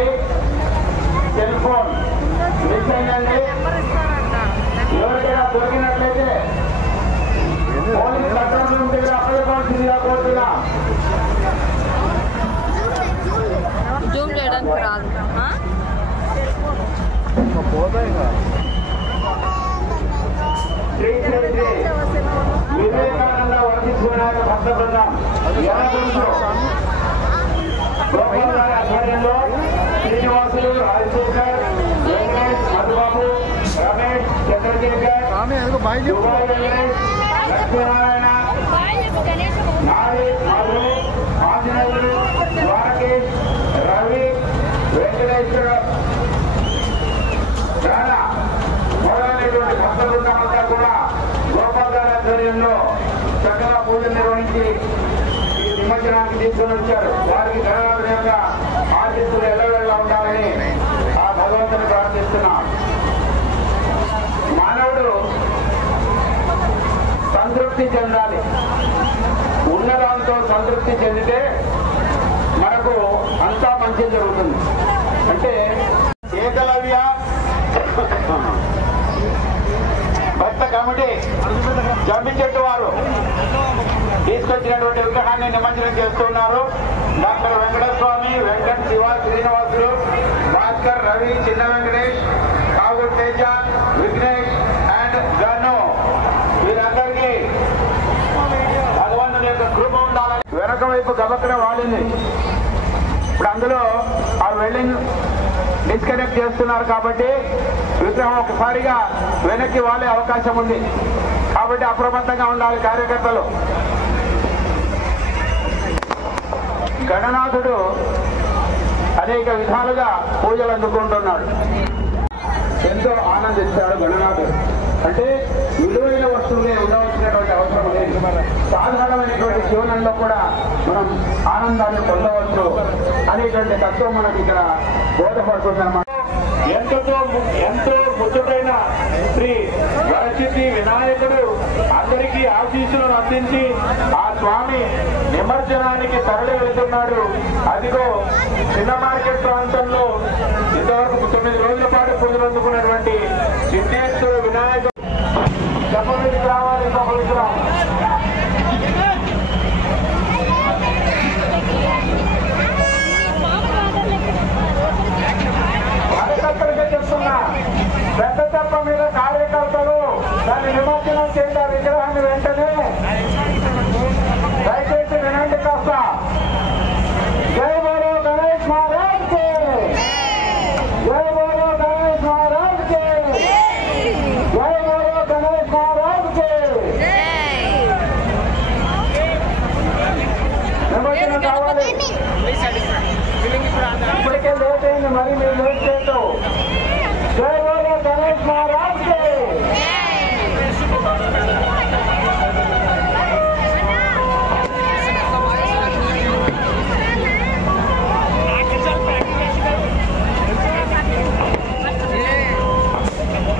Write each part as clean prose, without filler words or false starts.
అయిందండి, cell phone miss అయిందండి. ఎవరికైనా దొరికినట్లయితే పోలీస్ కంట్రోల్ రూమ్ దగ్గర అప్పగించాల్సిందిగా కోరుతున్నా. జూమ్ చేయడానికి రాదు. వివేకానంద వర్తించుకున్నారు భక్త బృందం గోపాల్ గారి ఆధ్వర్యంలో శ్రీనివాసులు, రాజశేఖర్, వెంకటేష్, మధుబాబు, రమేష్, చంద్రశేఖర్, దుబాయ్ వెంకటేష్, లక్ష్మీనారాయణ, నారి, మధు, ఆంజనేయులు, ద్వారకేష్, రవి, వెంకటేశ్వర, రాణా మొదలైనటువంటి భక్త బృందం అంతా కూడా గోపాల్ గారి ఆధ్వర్యంలో చక్కగా పూజలు నిర్వహించి ఈ నిమజ్జనానికి తీసుకుని వచ్చారు. వారికి గణనాథుల యొక్క ఆశీస్సులు ఎల్లవేళలా ఉండాలని ఆ భగవంతుని ప్రార్థిస్తున్నాం. మానవుడు సంతృప్తి చెందాలి. ఉన్నదాంతో సంతృప్తి చెందితే మనకు అంతా మంచి జరుగుతుంది. అంటే ఏకలవ్య భక్త కమిటీ జంబి చెట్టు వారు తీసుకొచ్చినటువంటి విగ్రహాన్ని నిమజ్జనం చేస్తున్నారు. డాక్టర్ వెంకటస్వామి, వెంకట్, శివ, శ్రీనివాసులు, భాస్కర్, రవి, చిన్న వెంకటేష్, కాగు తేజ, విఘ్నేష్ అండ్ గను వీరందరికీ భగవంతుని యొక్క కృప ఉండాలని వెనక వైపు గబక్కన వాడింది. ఇప్పుడు అందులో ఆ వెల్డింగ్ డిస్కనెక్ట్ చేస్తున్నారు కాబట్టి విగ్రహం ఒకసారిగా వెనక్కి వాలే అవకాశం ఉంది. కాబట్టి అప్రమత్తంగా ఉండాలి కార్యకర్తలు. గణనాథుడు అనేక విధాలుగా పూజలు అందుకుంటున్నాడు. ఎంతో ఆనందిస్తాడు గణనాథుడు. అంటే విలువైన వస్తువులే ఉండవలసినటువంటి అవసరం లేదు. సాధారణమైనటువంటి జీవనంలో కూడా మనం ఆనందాన్ని పొందవచ్చు అనేటువంటి తత్వం మనకి ఇక్కడ బోధపడుతుందన్నమాట. ఎంతో ముచ్చటైన శ్రీ వరసిద్ధి వినాయకుడు అందరికీ ఆశీస్సులను అందించి ఆ స్వామి నిమజ్జనానికి తరలి వెళ్తున్నాడు. అదిగో చిన్న మార్కెట్ ప్రాంతంలో ఇంతవరకు 9 రోజుల పాటు పూజలు అందుకున్నటువంటి సిద్ధేశ్వర వినాయకుడు చెప్పడానికి రావాలి. కార్యకర్తలకే చెప్తున్నా, పెద్ద తెప్ప మీద కార్యకర్తలు దాన్ని నిమజ్జనం చేయండి. ఆ విగ్రహాన్ని వెంటనే దయచేసి వినండి కాస్త. జై బోలో గణేష్ మహారాజ్ కి, జై బోలో గణేష్ మహారాజ్ కి, జై బోలో గణేష్ మహారాజ్ కి. నిమజ్జనం కావాలి. ఇప్పటికే లేట్ అయింది, మరి మీరు లేట్ చేయటం. జై బోలో గణేష్ మహారాజ్ కి.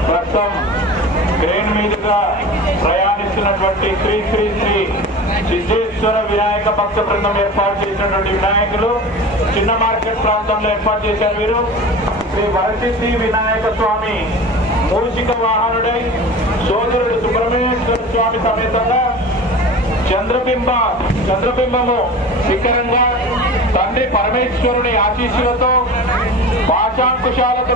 ప్రస్తుతం ట్రైన్ మీదుగా ప్రయాణిస్తున్నటువంటి శ్రీ శ్రీ శ్రీ సిద్ధేశ్వర వినాయక భక్త బృందం ఏర్పాటు చేసినటువంటి వినాయకులు చిన్న మార్కెట్ ప్రాంతంలో ఏర్పాటు చేశారు. వీరు శ్రీ వరసిద్ధి వినాయక స్వామి మూషిక వాహనుడై సోదరుడు సుబ్రహ్మణ్యేశ్వర స్వామి సమేతంగా చంద్రబింబము శిఖరంగా తండ్రి పరమేశ్వరుని ఆశీస్సులతో పాశాంకుశాలతో